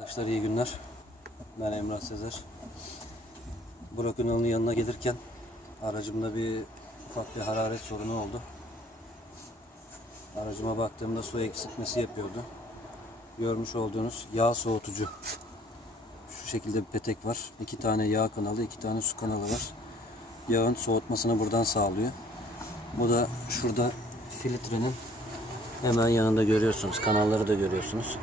Arkadaşlar iyi günler. Ben Emrah Sezer. Burak Ünal'ın yanına gelirken aracımda bir ufak bir hararet sorunu oldu. Aracıma baktığımda su eksiltmesi yapıyordu. Görmüş olduğunuz yağ soğutucu. Şu şekilde bir petek var. İki tane yağ kanalı, iki tane su kanalı var. Yağın soğutmasını buradan sağlıyor. Bu da şurada filtrenin hemen yanında görüyorsunuz. Kanalları da görüyorsunuz.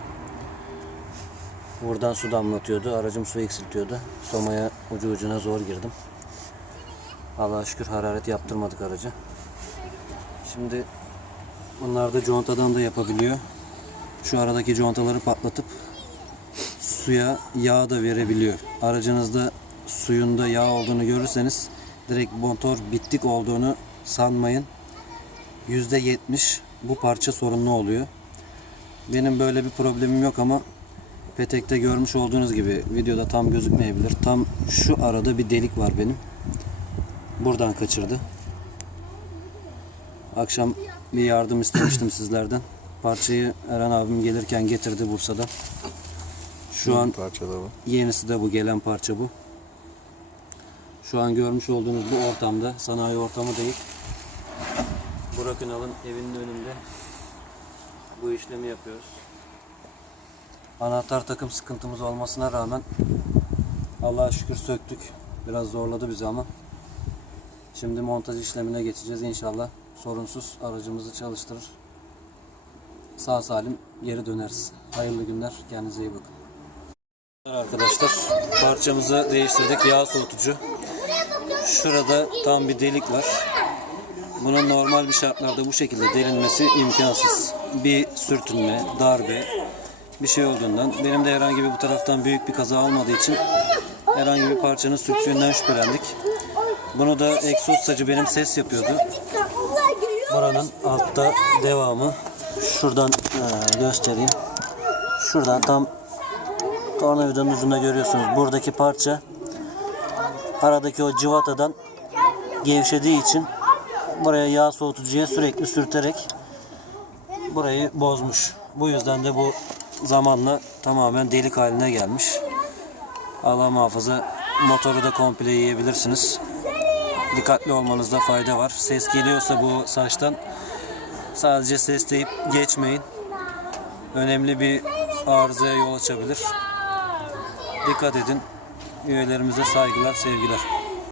Buradan su damlatıyordu. Aracım su eksiltiyordu. Somaya ucu ucuna zor girdim. Allah'a şükür hararet yaptırmadık aracı. Şimdi bunlar da contadan da yapabiliyor. Şu aradaki contaları patlatıp suya yağ da verebiliyor. Aracınızda suyunda yağ olduğunu görürseniz direkt motor bittik olduğunu sanmayın. %70 bu parça sorunlu oluyor. Benim böyle bir problemim yok ama Petek'te görmüş olduğunuz gibi videoda tam gözükmeyebilir. Tam şu arada bir delik var benim. Buradan kaçırdı. Akşam bir yardım istemiştim sizlerden. Parçayı Eren abim gelirken getirdi Bursa'da. Şu an bu. yenisi de bu gelen parça bu. Şu an görmüş olduğunuz bu ortamda sanayi ortamı değil. Burak Ünal'ın evinin önünde bu işlemi yapıyoruz. Anahtar takım sıkıntımız olmasına rağmen Allah'a şükür söktük. Biraz zorladı bizi ama. Şimdi montaj işlemine geçeceğiz inşallah. Sorunsuz aracımızı çalıştırır. Sağ salim geri döneriz. Hayırlı günler. Kendinize iyi bakın. Arkadaşlar parçamızı değiştirdik. Yağ soğutucu. Şurada tam bir delik var. Bunun normal bir şartlarda bu şekilde delinmesi imkansız. Bir sürtünme, darbe, bir şey olduğundan benim de herhangi bir bu taraftan büyük bir kaza olmadığı için herhangi bir parçanın sürttüğünden şüphelendik. Bunu da egzoz sacı benim ses yapıyordu. Buranın altta devamı. Şuradan eee, göstereyim. Şuradan tam tornavidanın ucunda görüyorsunuz. Buradaki parça aradaki o cıvatadan gevşediği için buraya yağ soğutucuya sürekli sürterek burayı bozmuş. Bu yüzden de bu zamanla tamamen delik haline gelmiş. Allah muhafaza motoru da komple yiyebilirsiniz. Dikkatli olmanızda fayda var. Ses geliyorsa bu saçtan sadece ses deyip geçmeyin. Önemli bir arızaya yol açabilir. Dikkat edin. Üyelerimize saygılar, sevgiler.